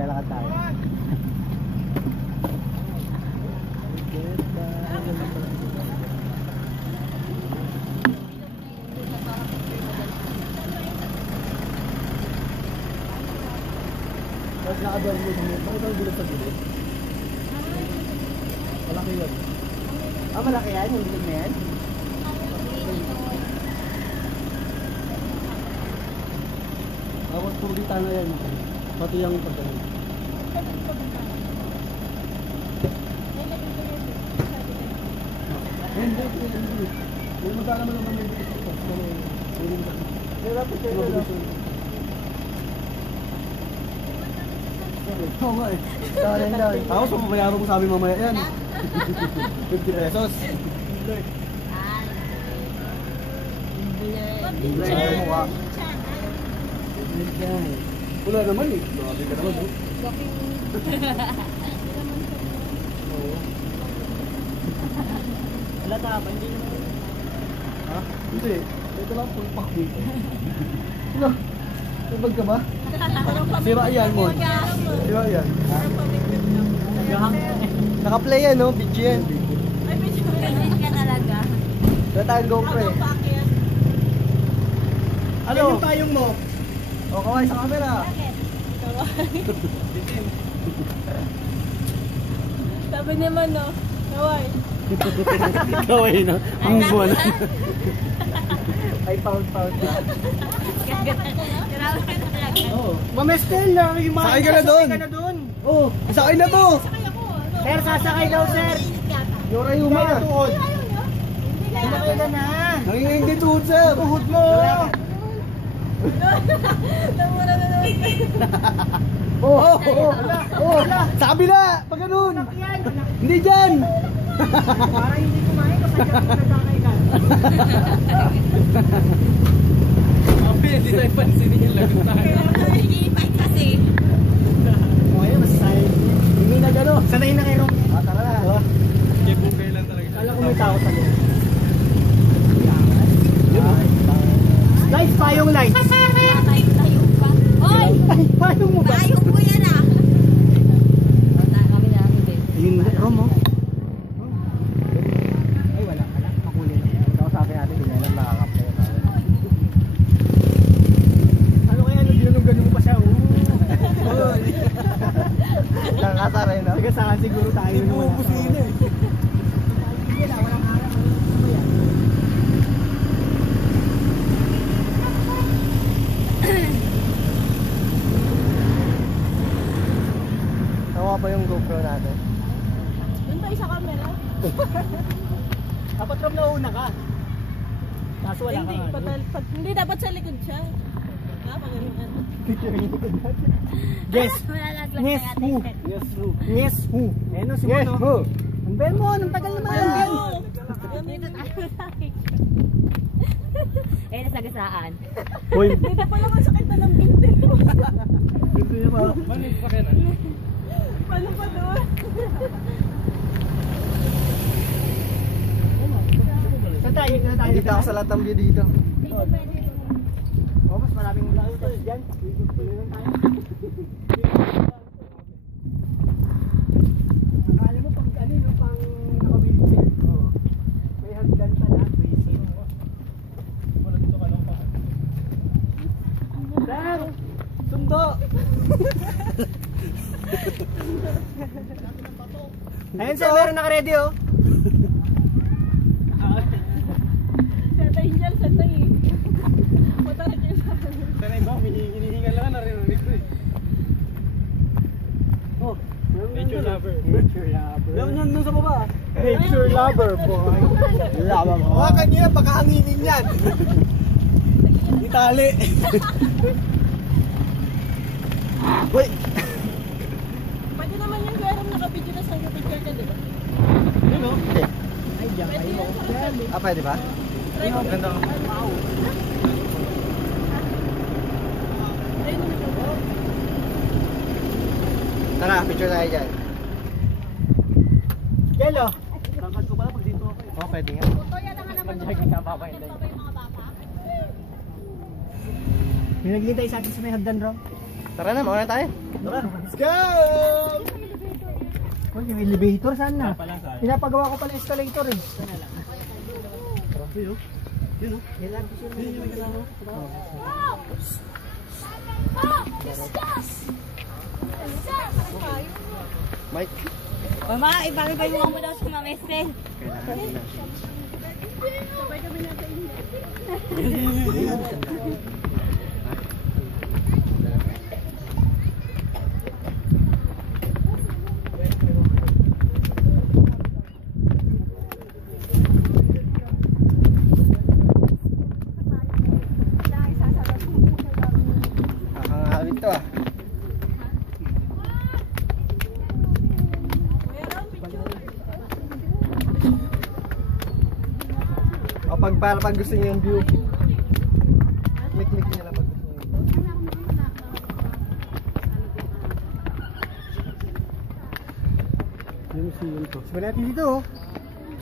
Maglalakad tayo. Tapos nakabal mo dito. Bakit ang bilog sa bilog? Malaki yun. Ah, malaki yan? Yung bilog na yan? Tapos purita na yan. Pati yung pagkain. Hindi. May magkala mo naman may dito. May rapid kayo lang. Oo nga eh. Ako sa mabayaran mo sabi mamaya yan. 50 pesos. Wala naman eh. Grabe ka naman. Wala tapa, hindi naman. Ha? Hindi. Ito lang full pack dito. Wala. Tubag ka ba? Sira yan mo. Sira yan. Naka-play yan, no? Video yan. Ay, video ka talaga. Wala tayong GoPro eh. Ano yung tayong mo? O, kaway sa camera. Sabi naman, no? Kaway. Kaway, no? Ang buwan. Ay, pound. Oo. Mamestel na. Sakay ka na doon. Oo. Sakay na to. Sir, sasakay daw, sir. Yura yung mga. Sakay ka na. Nangingindi tuhod, sir. Tuhod mo. Namura na naman. Oo. Sa kabila. Pag ganun. Hindi dyan. Para hindi kumain kapag nagkakay ka. Hindi tayo pansinin yung lagot tayo. Nag-iipay kasi. Okay, masasay. Hindi na gano'n. Sanay na kayo. Tara na. Kaya kung kailan talaga. Kala ko may tao sa loob. Lights pa yung lights. Tayo pa. Hoy! Payong mo ba? Tayo po yan ah. Kami na kami din. Yun na, Romo. Ay, wala ka lang. Makulin. Ito sabi natin, hindi na lang nakakapay. Ano kaya nag-ganun pa siya? Nakakasara yun, no? Sige, saan siguro tayo. Hindi mo pusin eh. Wala, walang harap. Nawa pa yung GoPro natin. Doon tayo sa camera. Dapat Rom nauna ka. Kaso wala Hindi, ka. hindi dapat sa likod siya. Ha? Pag-ano. Guess. Yes, who? Yes, who? Yes, who? Ano si Mono? Yes, who? Ang ben mo, ang tagal naman. Dito tayo tayo. Eh, nasagasaan. Hoy. Dito pala masakit na ng bintin mo. Hindi niya pa. Manig pa kaya na? Paano pa doon? Saan tayo? Dito ako sa Latam View dito. Oh, mas maraming lakas dyan. Tuloy lang tayo. Akala mo pang kanino, pang naka-wheelchair. May hagdan pala, basic. Wala dito ka lang pa. Sir! Sundo! Ayun sir, meron naka-ready oh. Santay dyan, santay eh. Matarik yun sa akin. Sanay ba? Hinihingal lang narinig ko eh. Oh, Nature lover. Nature lover. Nandun sa baba. Nature lover, boy. Lover mo. Oh, kanina baka hanginin yan. Itali. Uy. Pwede naman yung garam nakabidyo na sa'yo picture ka, di ba? Yun o? Hindi. Ay, diyan Pwede kayo. yan sa sabi. Ah, pwede ba? Try mo. Ganda ka. Wow. Try mo na po. Tara, picture tayo dyan. Kelo. Bangkad ko pala pag dito ako eh. Oh, pwede nga. Toya lang naman Pag nagkakapapain yung mga bata. May naglintay sa atin sa may hagdan, bro. Tara na, mauna tayo. Tara, let's go! Oh, yung elevator saan na? Pinapagawa ko pala escalator eh. Sana lang. Yun o. Yun o. Yan lang. Yun yung kasama. Mike. Mama, ibang-ibay mo daw sa mga mesel. Sabay kami na sa inyo. Nakakawit to ah. O pag gusto niyo yung view. Click niyo lang pag gusto niyo. Yung museum to. Sabi natin dito oh.